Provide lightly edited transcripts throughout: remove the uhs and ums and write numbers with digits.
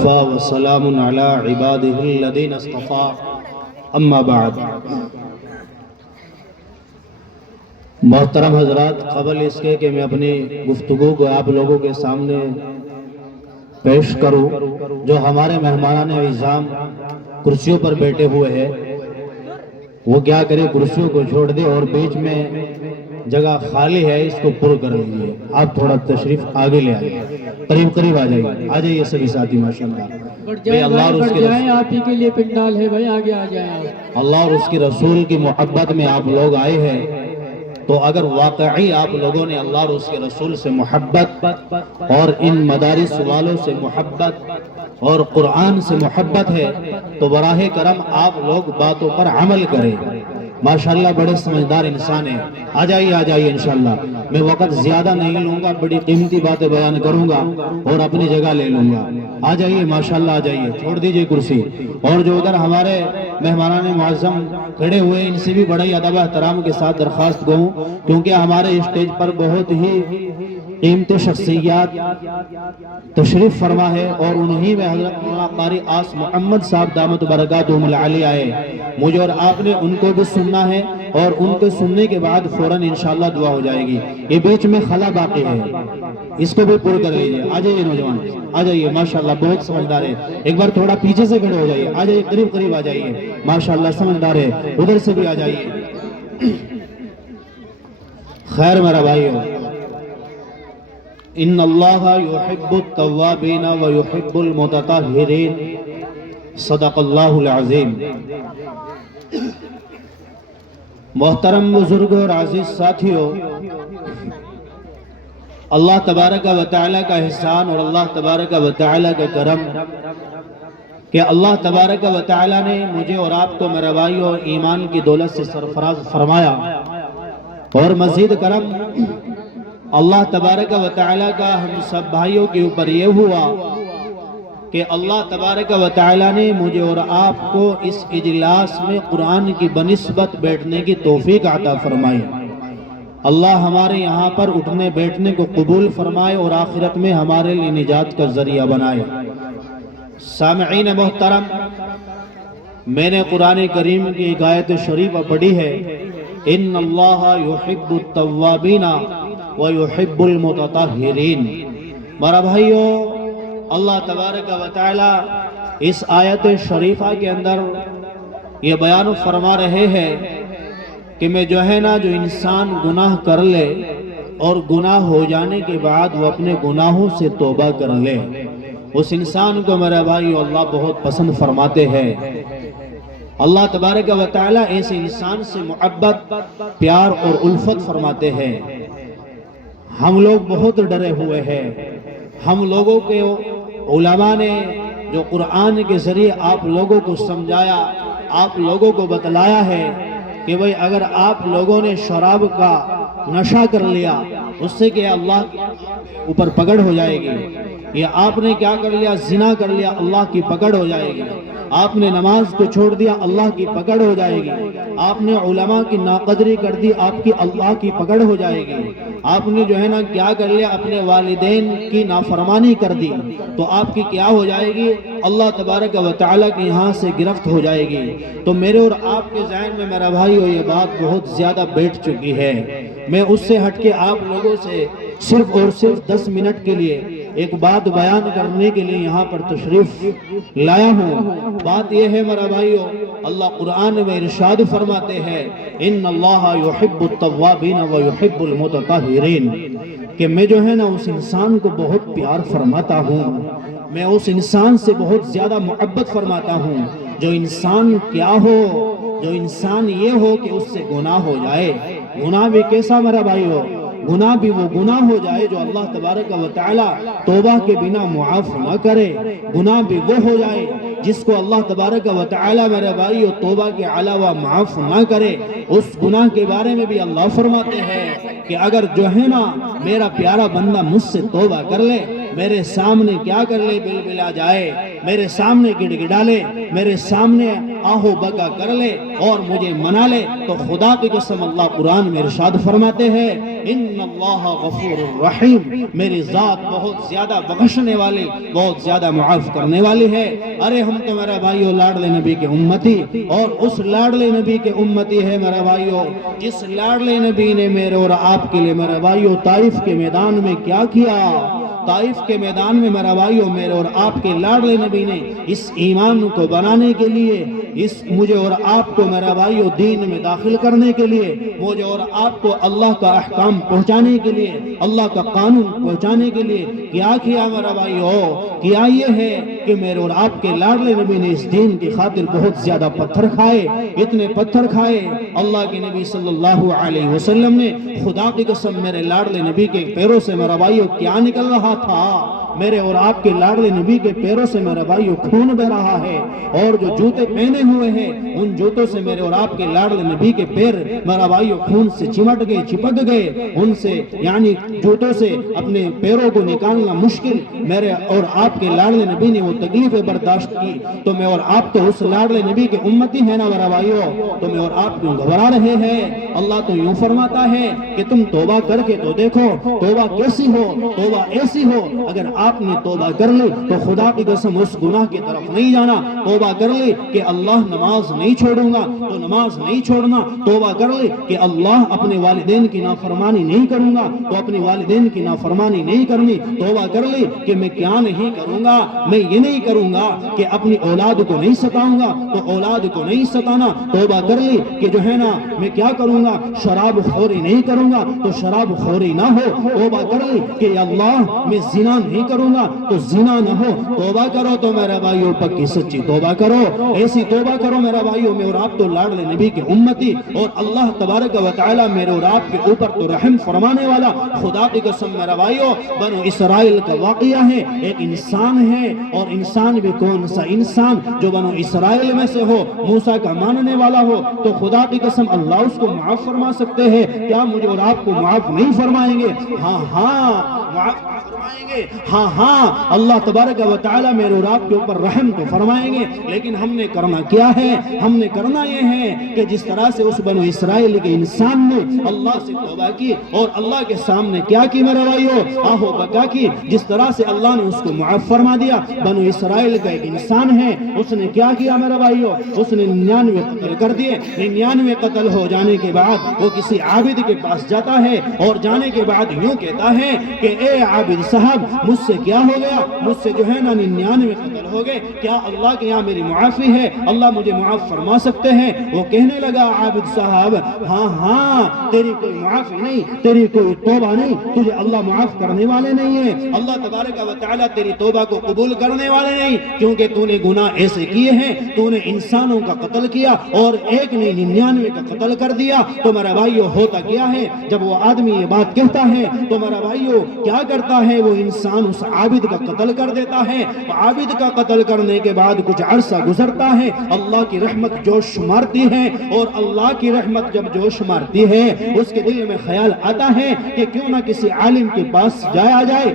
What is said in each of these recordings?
وكفى وسلام على عباده الذين اصطفى اما بعد۔ محترم حضرات، قبل اس کے کہ میں اپنی گفتگو کو آپ لوگوں کے سامنے پیش کروں، جو ہمارے مہمانان اعظام کرسیوں پر بیٹھے ہوئے ہیں وہ کیا کرے، کرسیوں کو چھوڑ دے اور بیچ میں جگہ خالی ہے، اس کو پر کر لیجیے۔ آپ تھوڑا تشریف آگے لے آئیے، قریب آ جائیے سبھی ساتھی۔ ماشاءاللہ اللہ اور اس کے رسول، آپ ہی کے لیے پنڈال ہے بھائی، آگے آ جائیں۔ اللہ اور اس کے رسول کی محبت میں آپ لوگ آئے ہیں، تو اگر واقعی آپ لوگوں نے اللہ اور اس کے رسول سے محبت اور ان مدارس والوں سے محبت اور قرآن سے محبت ہے تو براہ کرم آپ لوگ باتوں پر عمل کریں۔ ماشاءاللہ بڑے سمجھدار انسان ہیں۔ آ جائیے انشاءاللہ۔ میں وقت زیادہ نہیں لوں گا، بڑی قیمتی باتیں بیان کروں گا اور اپنی جگہ لے لوں گا۔ آ جائیے ماشاءاللہ، آ جائیے، چھوڑ دیجئے کرسی۔ اور جو ادھر ہمارے مہمانان معظم کھڑے ہوئے ان سے بھی بڑا ہی ادب احترام کے ساتھ درخواست گوں، کیونکہ ہمارے اسٹیج پر بہت ہی قیمتی شخصیات تشریف فرما ہے اور انہی میں حضرت مولانا قاری آس محمد صاحب دامت برکاتہم العالی آئے۔ مجھے اور آپ نے ان کو بھی سننا ہے اور ان کے سننے کے بعد فوراً انشاءاللہ دعا ہو جائے گی۔ یہ بیچ میں خلا باقی ہے، اس کو بھی پور کر لیجئے۔ آ جائیے نوجوان، آ جائیے، ماشاءاللہ بہت سمجھدار ہے۔ ایک بار تھوڑا پیچھے سے کھڑے ہو جائیے، آ جائیے، قریب آ جائیے، ماشاءاللہ سمجھدار ہے۔ ادھر سے بھی آ جائیے۔ خیر میرا بھائیو، ان اللہ یحب التوابین ویحب المتطہرین، صدق اللہ العظیم۔ محترم بزرگ اور عزیز ساتھیوں، اللہ تبارک و تعالیٰ کا احسان اور اللہ تبارک و تعالیٰ کا کرم کہ اللہ تبارک و تعالیٰ نے مجھے اور آپ کو میرے بھائیو ایمان کی دولت سے سرفراز فرمایا، اور مزید کرم اللہ تبارک و تعالیٰ کا ہم سب بھائیوں کے اوپر یہ ہوا کہ اللہ تبارک و تعالیٰ نے مجھے اور آپ کو اس اجلاس میں قرآن کی بنسبت بیٹھنے کی توفیق عطا فرمائی۔ اللہ ہمارے یہاں پر اٹھنے بیٹھنے کو قبول فرمائے اور آخرت میں ہمارے لیے نجات کا ذریعہ بنائے۔ سامعین محترم، میں نے قرآن کریم کی ایک آیت شریف پڑھی ہے، ان اللہ یحب التوابین ویحب المتطہرین۔ میرا بھائیو، اللہ تبارک و تعالی اس آیت شریفہ کے اندر یہ بیان فرما رہے ہیں کہ میں جو انسان گناہ کر لے اور گناہ ہو جانے کے بعد وہ اپنے گناہوں سے توبہ کر لے، اس انسان کو میرے بھائی اللہ بہت پسند فرماتے ہیں۔ اللہ تبارک و تعالی ایسے انسان سے محبت، پیار اور الفت فرماتے ہیں۔ ہم لوگ بہت ڈرے ہوئے ہیں۔ ہم لوگوں کے علماء نے جو قرآن کے ذریعے آپ لوگوں کو سمجھایا، آپ لوگوں کو بتلایا ہے کہ بھئی اگر آپ لوگوں نے شراب کا نشہ کر لیا، اس سے کہ اللہ اوپر پکڑ ہو جائے گی، یا آپ نے کیا کر لیا، زنا کر لیا، اللہ کی پکڑ ہو جائے گی، آپ نے نماز کو چھوڑ دیا، اللہ کی پکڑ ہو جائے گی، آپ نے علماء کی ناقدری کر دی، آپ کی اللہ کی پکڑ ہو جائے گی، آپ نے کیا کر لیا، اپنے والدین کی نافرمانی کر دی تو آپ کی کیا ہو جائے گی، اللہ تبارک و تعالیٰ کے یہاں سے گرفت ہو جائے گی۔ تو میرے اور آپ کے ذہن میں میرا بھائیو یہ بات بہت زیادہ بیٹھ چکی ہے۔ میں اس سے ہٹ کے آپ لوگوں سے صرف اور صرف 10 منٹ کے لیے ایک بات بیان کرنے کے لیے یہاں پر تشریف لایا ہوں۔ بات یہ ہے میرا بھائیو، اللہ قرآن میں ارشاد فرماتے ہیں، ان اللہ یحب التوابین ویحب المتطہرین، کہ میں اس انسان کو بہت پیار فرماتا ہوں، میں اس انسان سے بہت زیادہ محبت فرماتا ہوں جو انسان کیا ہو، جو انسان یہ ہو کہ اس سے گناہ ہو جائے۔ گناہ بھی کیسا میرا بھائیو؟ گناہ بھی وہ گناہ ہو جائے جو اللہ تبارک و تعالی توبہ کے بنا معاف نہ کرے۔ گناہ بھی وہ ہو جائے جس کو اللہ تبارک و تعالی میرے بھائیو توبہ کے علاوہ معاف نہ کرے۔ اس گناہ کے بارے میں بھی اللہ فرماتے ہیں کہ اگر میرا پیارا بندہ مجھ سے توبہ کر لے میرے سامنے کیا کر لے، بلبلا جائے، میرے سامنے گڑ گڑا لے، میرے سامنے آہو بکا کر لے اور مجھے منا لے، تو خدا کی قسم اللہ قرآن میں ارشاد فرماتے ہیں ان اللہ غفور الرحیم، میری ذات بہت زیادہ بخشنے والی، بہت زیادہ معاف کرنے والی ہے۔ ارے ہم تو میرا بھائیو لاڈلے نبی کے امتی، اور اس لاڈلے نبی کے امتی ہے میرا بھائیو جس لاڈلے نبی نے میرے اور آپ کے لیے میرا بھائیو طائف کے میدان میں کیا کیا۔ طائف کے میدان میں میرا بھائیو میرے اور آپ کے لاڈلے نبی نے اس ایمان کو بنانے کے لیے، اس مجھے اور آپ کو میرا بھائیو دین میں داخل کرنے کے لیے، مجھے اور آپ کو اللہ کا احکام پہنچانے کے لیے، اللہ کا قانون پہنچانے کے لیے کیا کیا میرا بھائیو؟ کیا یہ ہے کہ میرے اور آپ کے لاڈلے نبی نے اس دین کی خاطر بہت زیادہ پتھر کھائے، اتنے پتھر کھائے۔ اللہ کے نبی صلی اللہ علیہ وسلم نے خدا کی قسم میرے لاڈلے نبی کے پیروں سے میرا بھائیو کیا نکل رہا تھا؟ میرے اور آپ کے لاڈلے نبی کے پیروں سے میرا بھائیو خون بہ رہا ہے، اور جو جوتے پہنے ہوئے ہیں ان جوتوں سے میرے اور آپ کے لاڈلے نبی کے پیر میرا بھائیو خون سے چمٹ گئے، چپک گئے، ان سے یعنی جوتوں سے اپنے پیروں کو نکالنا مشکل۔ میرے اور آپ کے لاڈلے نبی نے وہ تکلیفیں برداشت کی، تو میں اور آپ تو اس لاڈلے نبی کے امتی ہیں نا میرا بھائیو، تو میں اور آپ کیوں گھبرا رہے ہیں؟ اللہ تو یوں فرماتا ہے کہ تم توبہ کر کے تو دیکھو، توبہ کیسی ہو، توبہ ایسی ہو، اگر آپ نے توبہ کر لی تو خدا کی قسم اس گناہ کی طرف نہیں جانا، توبہ کر لی کہ اللہ نماز نہیں چھوڑوں گا تو نماز نہیں چھوڑنا، توبہ کر لی کہ اللہ اپنے والدین کی نافرمانی نہیں کروں گا تو اپنے والدین کی نافرمانی نہیں کرنی، توبہ کر لی کہ میں کیا نہیں کروں گا، میں یہ نہیں کروں گا کہ اپنی اولاد کو نہیں ستاؤں گا تو اولاد کو نہیں ستانا، توبہ کر لی کہ جو ہے نا میں کیا کروں گا، شراب خوری نہیں کروں گا تو شراب خوری نہ ہو، توبہ کر لی کہ اللہ میں زنا نہیں کروں گا تو زنا نہ ہو، توبہ کرو تو میرا بھائیو پکی سچی توبہ کرو، ایسی توبہ کرو میرا بھائیو۔ میں اور آپ تو لاڈلے نبی کے امتی، اور اللہ تبارک و تعالی میرے اور آپ کے اوپر تو رحم فرمانے والا، خدا کی قسم میرا بھائیو بنو اسرائیل کا واقعہ ہے، ایک انسان ہے، اور انسان بھی کون سا انسان جو بنو اسرائیل میں سے ہو، موسیٰ کا ماننے والا ہو، تو خدا کی قسم اللہ اس کو معاف فرما سکتے ہیں، کیا مجھے اور آپ کو معاف نہیں فرمائیں گے؟ ہاں ہاں معاف فرمائیں گے، ہاں ہاں اللہ تبارک و تعالی میرے اور آپ کے اوپر رحم تو فرمائیں گے، لیکن ہم نے کرنا کیا ہے؟ ہم نے کرنا یہ ہے کہ جس طرح سے اس بنو اسرائیل کے انسان نے اللہ سے توبہ کی اور اللہ کے سامنے کیا کی میرے بھائیو؟ آہو بکا کی، جس طرح سے اللہ نے اس کو معاف فرما دیا۔ بنو اسرائیل کا ایک انسان ہے، اس نے کیا کیا میرے بھائیو؟ اس نے 99 قتل کر دیے۔ 99 قتل ہو جانے کے بعد وہ کسی عابد کے پاس جاتا ہے اور جانے کے بعد یوں کہتا ہے کہ اے عابد صاحب مجھ سے کیا ہو گیا، مجھ سے جو ہے نا 99 قتل ہو گئے، کیا اللہ کے یہاں میری معافی ہے؟ اللہ مجھے معاف فرما سکتے ہیں؟ وہ کہنے لگا عابد صاحب ہاں ہاں تیری کوئی معافی نہیں، تیری کوئی توبہ نہیں، تجھے اللہ معاف کرنے والے نہیں ہیں، اللہ تبارک و تعالیٰ تیری توبہ کو قبول کرنے والے نہیں، کیونکہ تو نے گناہ ایسے کیے ہیں، تو نے انسانوں کا قتل کیا اور ایک نے 99 کا قتل کر دیا۔ تو میرا بھائیو ہوتا کیا ہے جب وہ آدمی یہ بات کہتا ہے تو میرا بھائیو کیا کرتا ہے؟ وہ انسان اس عابد کا قتل کر دیتا ہے۔ عابد کا قتل کرنے کے بعد کچھ عرصہ گزرتا ہے، اللہ کی رحمت جوش مارتی ہے، اور اللہ کی رحمت جب جوش مارتی ہے اس کے دل میں خیال آتا ہے کہ کیوں نہ کسی عالم کے پاس جایا جائے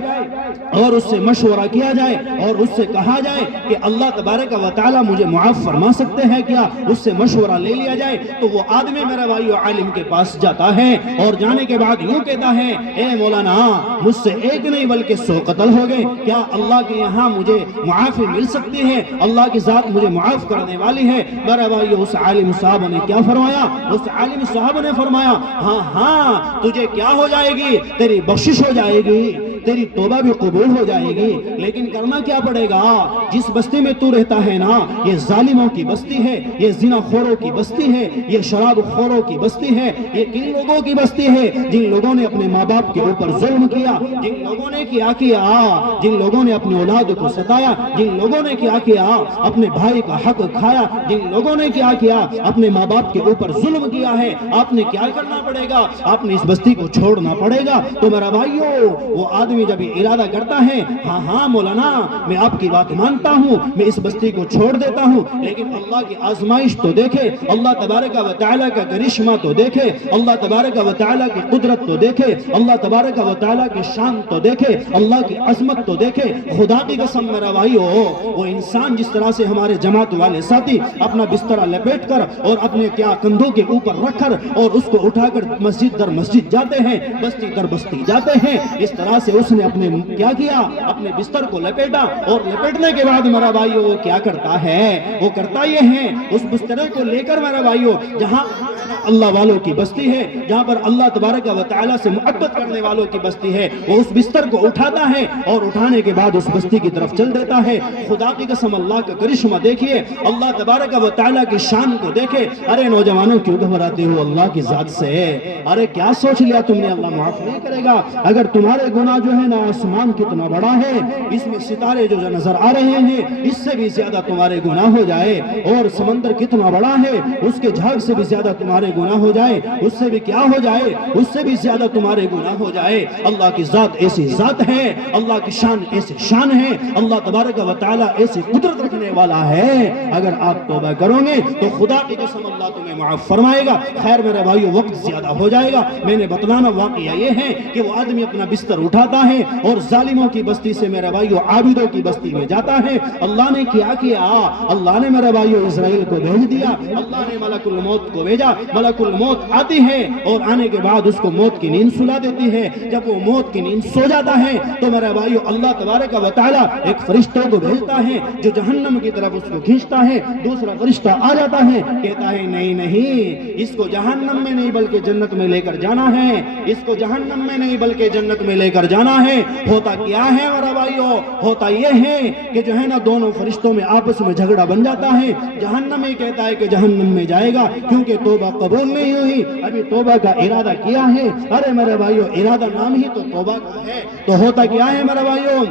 اور اس سے مشورہ کیا جائے اور اس سے کہا جائے کہ اللہ تبارک و تعالی مجھے معاف فرما سکتے ہیں کیا، اس سے مشورہ لے لیا جائے۔ تو وہ آدمی میرا بھائیو عالم کے پاس جاتا ہے اور جانے کے بعد یوں کہتا ہے اے مولانا مجھ سے ایک نہیں بلکہ 100 قتل ہو گئے، کیا اللہ کے یہاں مجھے معافی مل سکتی ہے؟ اللہ کی ذات مجھے معاف کرنے والی ہے۔ میرا بھائیو اس عالم صاحب نے کیا فرمایا؟ اس عالم صاحب نے فرمایا ہاں ہاں تجھے کیا ہو جائے گی؟ تیری بخشش ہو جائے گی، تیری توبہ بھی قبول ہو جائے گی، لیکن کرنا کیا پڑے گا؟ جس بستی میں تو رہتا ہے نا یہ ظالموں کی بستی ہے، یہ زنا خوروں کی بستی ہے، یہ شراب خوروں کی بستی ہے، یہ کن لوگوں کی بستی ہے؟ جن لوگوں نے اپنے ماں باپ کے اوپر ظلم کیا، جن لوگوں نے کیا جن لوگوں نے اپنی اولاد کو ستایا، جن لوگوں نے کیا اپنے بھائی کا حق کھایا، جن لوگوں نے کیا اپنے ماں باپ کے اوپر ظلم کیا ہے، آپ نے کیا کرنا پڑے گا؟ آپ نے اس بستی کو چھوڑنا پڑے گا۔ تو میرا بھائیو وہ آدمی آدمی جب یہ ارادہ کرتا ہے ہاں ہاں مولانا میں آپ کی بات مانتا ہوں، میں اس بستی کو چھوڑ دیتا ہوں، لیکن اللہ کی آزمائش تو دیکھے، اللہ تبارک و تعالیٰ کا کرشمہ تو دیکھے، اللہ تبارک و تعالیٰ کی قدرت تو دیکھے، اللہ تبارک و تعالیٰ کی شان تو دیکھے، اللہ کی عظمت تو دیکھے۔ خدا کی قسم میرا بھائیو، وہ انسان جس طرح سے ہمارے جماعت والے ساتھی اپنا بستر لپیٹ کر اور اپنے کیا کندھوں کے اوپر رکھ کر اور اس کو اٹھا کر مسجد در مسجد جاتے ہیں، بستی در بستی جاتے ہیں، اس طرح سے اس نے اپنے کیا کیا، اپنے بستر کو لپیٹا، اور لپیٹنے کے بعد میرا بھائیو وہ کیا کرتا ہے، وہ کرتا یہ ہے اس بستر کو لے کر میرا بھائیو جہاں اللہ والوں کی بستی ہے، جہاں پر اللہ تبارک و تعالیٰ سے محبت کرنے والوں کی بستی ہے، وہ اس بستر کو اٹھاتا ہے اور اٹھانے کے بعد اس بستی کی طرف چل دیتا ہے۔ خدا کی قسم اللہ کا کرشمہ دیکھیے، اللہ تبارک و تعالیٰ کی شان کو دیکھے۔ ارے نوجوانوں کیوں گھبراتے ہو اللہ کی ذات سے؟ ارے کیا سوچ لیا تم نے اللہ معاف نہیں کرے گا؟ اگر تمہارے گناہ جو ہے نا آسمان کتنا بڑا ہے، اس میں ستارے جو نظر آ رہے ہیں اس سے بھی زیادہ تمہارے گناہ ہو جائے، اور سمندر کتنا بڑا ہے اس کے جھاگ سے بھی زیادہ تمہارے گناہ ہو جائے، اس سے بھی کیا ہو جائے، اس سے بھی زیادہ تمہارے گناہ ہو جائے۔ اللہ کی ذات ایسی ذات ہے، اللہ کی شان ایسی شان ہے، اللہ تبارک و تعالیٰ ایسی قدرت رکھنے والا ہے۔ اگر آپ توبہ کرو گے تو خدا کی قسم اللہ تمہیں معاف فرمائے گا۔ خیر میرے بھائیو وقت زیادہ ہو جائے گا، میں نے بتلانا واقعہ یہ ہے کہ وہ آدمی اپنا بستر اٹھاتا ہے اور ظالموں کی بستی سے میرے بھائیو عابدوں کی بستی میں جاتا ہے۔ اللہ نے کیا کیا؟ اللہ نے میرے بھائیو اسرائیل کو بھیج دیا، اللہ نے ملک الموت کو بھیجا، ملک الموت آتی ہے اور آنے کے بعد اس کو موت کی نیند سلا دیتی ہے۔ جب وہ موت کی نیند سو جاتا ہے تو میرے بھائیو اللہ تبارک و تعالیٰ ایک فرشتوں کو بھیجتا ہے جو جہنم کی طرف اس کو کھینچتا ہے۔ دوسرا فرشتہ آ جاتا ہے، کہتا ہے نہیں نہیں، اس کو جہنم میں نہیں بلکہ جنت میں لے کر جانا ہے، اس کو جہنم میں نہیں بلکہ جنت میں لے کر جانا ہے۔ ہوتا کیا ہے میرے بھائیو؟ ہوتا یہ ہے کہ جو ہے نا دونوں فرشتوں میں آپس میں جھگڑا بن جاتا ہے۔ جہنم میں کہتا ہے کہ جہنم میں جائے گا کیونکہ توبہ قبول نہیں ہوئی، ابھی توبہ کا ارادہ کیا ہے۔ ارے میرے بھائیو ارادہ نام ہی تو توبہ کا ہے۔ تو ہوتا کیا ہے میرے بھائیو؟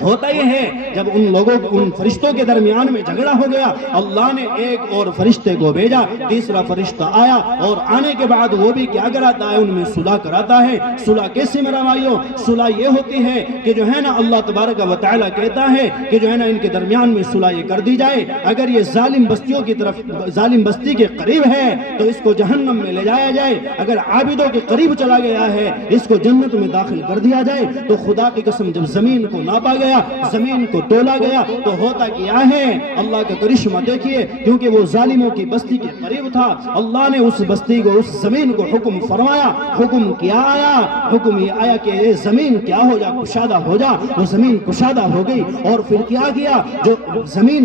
ہوتا یہ ہے جب ان لوگوں ان فرشتوں کے درمیان میں جھگڑا ہو گیا، اللہ نے ایک اور فرشتے کو بھیجا، تیسرا فرشتہ آیا اور آنے کے بعد وہ بھی کیا کراتا ہے؟ ان میں صلح کراتا ہے۔ صلح کیسے میرا بھائیو؟ صلح یہ ہوتی ہے کہ جو ہے نا اللہ تبارک و تعالیٰ کہتا ہے کہ جو ہے نا ان کے درمیان میں صلح یہ کر دی جائے، اگر یہ ظالم بستیوں کی طرف ظالم بستی کے قریب ہے تو اس کو جہنم میں لے جایا جائے، اگر عابدوں کے قریب چلا گیا ہے اس کو جنت میں داخل کر دیا جائے۔ تو خدا کی قسم جب زمین کو ناپا گیا، زمین کو تولا گیا تو ہوتا کیا ہے؟ اللہ کا کرشمہ دیکھیے، کیونکہ وہ ظالموں کی بستی کے قریب تھا، اللہ نے اس بستی کو اس زمین کو حکم فرمایا۔ حکم کیا آیا؟ حکم یہ آیا کہ اے زمین کیا ہو جا، کشادہ ہو جا۔ وہ زمین کشادہ ہو گئی اور پھر کیا کیا؟ جو زمین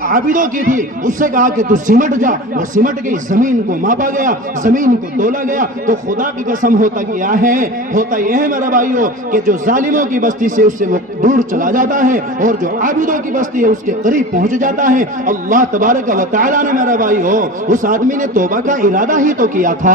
عابدوں کی تھی اس سے کہا کہ تو سمٹ جا، وہ سمٹ گئی، زمین کو ماپا گیا، زمین کو تولا گیا۔ تو خدا کی قسم ہوتا کیا ہے؟ ہوتا یہ ہے میرا بھائیو کہ جو ظالموں کی بستی سے اس سے وہ دور چلا جاتا ہے اور جو عابدوں کی بستی ہے اس کے قریب پہنچ جاتا ہے۔ اللہ تبارک و تعالیٰ نے میرا بھائیو اس آدمی نے توبہ کا ارادہ ہی تو کیا تھا،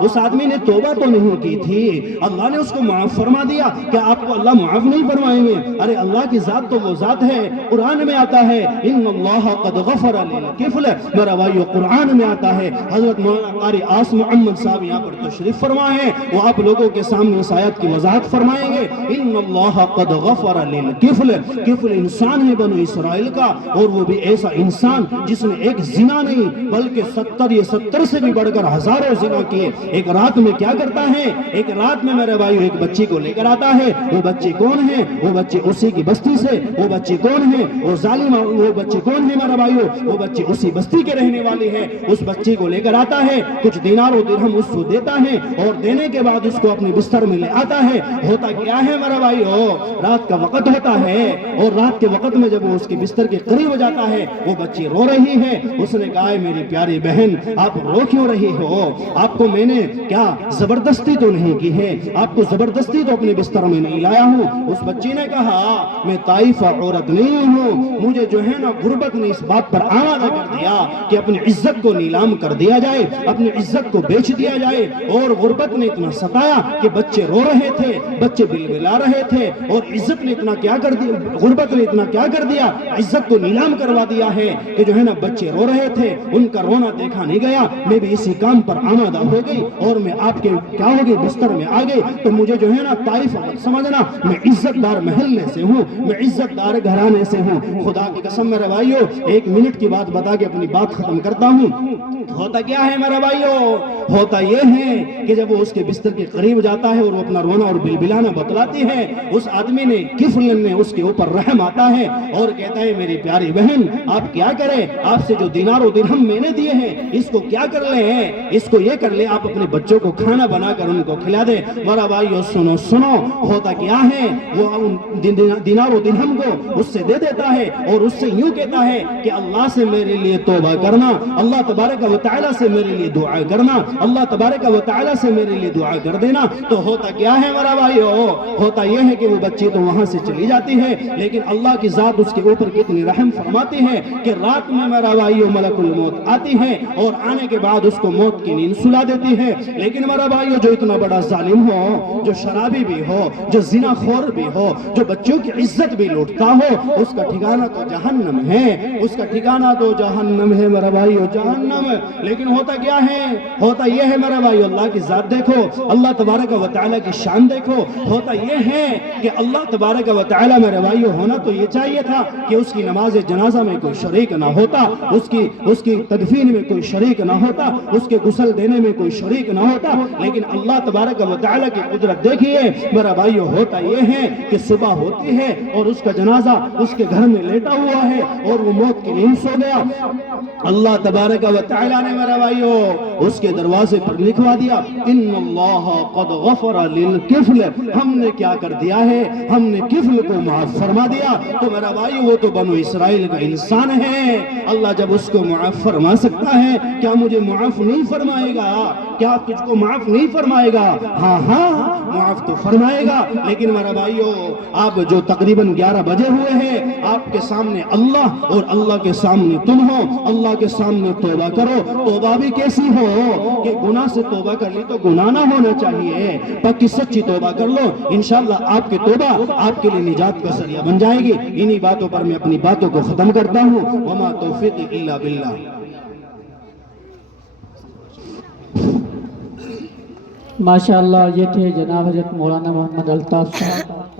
اس آدمی نے توبہ تو نہیں کی تھی، اللہ نے اس کو معاف فرما دیا۔ کیا آپ کو اللہ معاف نہیں فرمائیں گے؟ ارے اللہ کی ذات تو وہ ذات ہے، قرآن میں آتا ہے ان اللہ قد غفر للکفل، میرا بھائیو قرآن میں آتا ہے۔ حضرت مولانا قاری آس محمد صاحب یہاں پر تشریف فرما ہے، وہ آپ لوگوں کے سامنے اس آیت کی وضاحت فرمائیں گے۔ ان اللہ قد غفر للکفل، کفل انسان ہے بنو اسرائیل کا، اور وہ بھی ایسا انسان جس نے ایک زنا نہیں بلکہ 70 سے بھی بڑھ کر ہزاروں زنا کیے۔ ایک رات میں کیا کرتا ہے؟ ایک رات میں میرے بھائی ایک بچی کو لے کر آتا ہے۔ وہ بچی کون ہے؟ وہ بچی اسی کی بستی سے۔ وہ بچی کون ہے؟ وہ ظالم۔ وہ بچی کون ہے میرا بھائیو؟ وہ بچی اسی بستی کے رہنے والی ہے۔ اس بچی کو لے کر آتا ہے، کچھ دینار و درہم اس کو دیتا ہے اور دینے کے بعد اس کو اپنے بستر میں لے آتا ہے۔ ہوتا کیا ہے میرا بھائیو؟ رات کا وقت ہوتا ہے اور رات کے وقت میں جب وہ اس کے بستر کے قریب جاتا ہے وہ بچی رو رہی ہے۔ اس نے کہا ہے میری پیاری بہن آپ رو کیوں رہی ہو؟ آپ کو میں نے کیا زبردستی تو نہیں کی ہے، آپ کو زبردستی تو اپنے بستر میں نہیں لایا ہوں۔ اس بچی نے کہا میں طائفہ عورت نہیں ہوں، مجھے جو ہے نا غربت نے اس بات پر آمادہ کر دیا کہ اپنی عزت کو نیلام کر دیا جائے۔ جائے، اپنی عزت کو بیچ دیا جائے، اور غربت نے اتنا ستایا کہ بچے رو رہے تھے، بچے بلبلا رہے تھے، اور عزت نے اتنا کیا کر دیا، غربت نے اتنا کیا کر دیا، عزت کو نیلام کروا دیا ہے کہ جو ہے نا بچے رو رہے تھے، ان کا رونا دیکھا نہیں گیا۔ میں بھی اسی کام پر آمادہ ہو گئی اور میں آپ کے کیا ہو گئی بستر میں آ گئی، تو مجھے جو ہے نا طائف سمجھنا، میں عزت دار محلے سے ہوں، میں عزت دار گھرانے سے ہوں۔ خدا کی قسم میرے بھائیو، 1 منٹ کی بات بتا کے اپنی بات ختم کرتا ہوں۔ ہوتا کیا ہے میرے بھائیو، ہوتا یہ ہے کہ جب وہ اس کے بستر کے قریب جاتا ہے اور وہ اپنا رونا اور بلبلانا بتلاتی ہے، اس آدمی نے کفل نے اس کے اوپر رحم آتا ہے اور کہتا ہے میری پیاری بہن آپ کیا کریں، آپ سے جو دینار و درہم میں نے دیے ہیں اس کو کیا کر لیں، اس کو یہ کر لیں آپ اپنے بچوں کو کھانا بنا کر ان کو کھلا دیں۔ میرا بھائیو سنو سنو، ہوتا کیا ہے، وہ دینار و درہم کو اس سے دے دیتا ہے اور اس سے یوں کہتا ہے کہ اللہ سے میرے لیے توبہ کرنا، اللہ تبارک و تعالیٰ سے میرے لیے دعا کرنا، اللہ تبارک و تعالیٰ سے میرے لیے دعا کر دینا۔ تو ہوتا کیا ہے میرا بھائیو، ہوتا یہ ہے کہ وہ بچی تو وہاں سے چلی جاتی ہے، لیکن اللہ کی ذات اس کے اوپر کتنی رحم فرماتی ہے کہ رات میں میرا بھائیو ملک الموت آتی ہے اور آنے کے بعد اس کو موت کی نیند سلا دیتی ہے۔ لیکن میرا بھائیو جو اتنا بڑا ظالم ہو، جو شرابی بھی ہو، جو زنا خور بھی ہو، جو بچوں کی عزت بھی لوٹتا ہو، اس کا ٹھکانہ تو جہنم ہے، اس کا ٹھکانہ تو جہنم ہے میرا بھائیو، جہنم۔ لیکن ہوتا کیا ہے، ہوتا یہ ہے میرا بھائیو، اللہ کی ذات دیکھو، اللہ تبارک و تعالیٰ کی شان دیکھو۔ ہوتا یہ ہے کہ اللہ تبارک و تعالیٰ میرے بھائیو ہونا تو یہ چاہیے تھا کہ اس کی نماز جنازہ میں کوئی شریک نہ ہوتا، اس کی تدفین میں کوئی شریک نہ ہوتا، اس کے غسل دینے میں کوئی شریک نہ ہوتا، لیکن اللہ تبارک و تعالیٰ کی قدرت دیکھیے میرا بھائیو، ہوتا یہ ہے کہ صبح ہوتی ہے اور اس کا جنازہ اس کے گھر میں لیٹا ہوا ہے اور وہ موت کی نیند سو گیا۔ اللہ تبارک و تعالیٰ نے میرا بھائیو اس کے دروازے پر لکھوا دیا ان اللہ قد غفر للکفل، ہم نے کیا کر دیا ہے، ہم نے کفل کو معاف فرما دیا۔ تو میرا بھائی وہ تو بنو اسرائیل کا انسان ہے، اللہ جب اس کو معاف فرما سکتا ہے کیا مجھے معاف نہیں فرمائے گا، کیا تجھ کو معاف نہیں فرمائے گا؟ ہاں ہاں معاف تو فرمائے گا۔ لیکن میرا بھائیو آپ جو تقریباً 11 بجے ہوئے ہیں، آپ کے سامنے اللہ اور اللہ کے سامنے تم ہو، اللہ کے سامنے توبہ کرو۔ توبہ بھی کیسی ہو کہ گناہ سے توبہ کر لی تو گناہ نہ ہونا چاہیے، پکی سچی توبہ کر لو، انشاءاللہ آپ کی توبہ آپ کے لیے نجات کا ذریعہ بن جائے گی۔ انہی باتوں پر میں اپنی باتوں کو ختم کرتا ہوں۔ وما توفیقی الا باللہ۔ ماشاءاللہ یہ تھے جناب حضرت مولانا محمد الطاف صاحب۔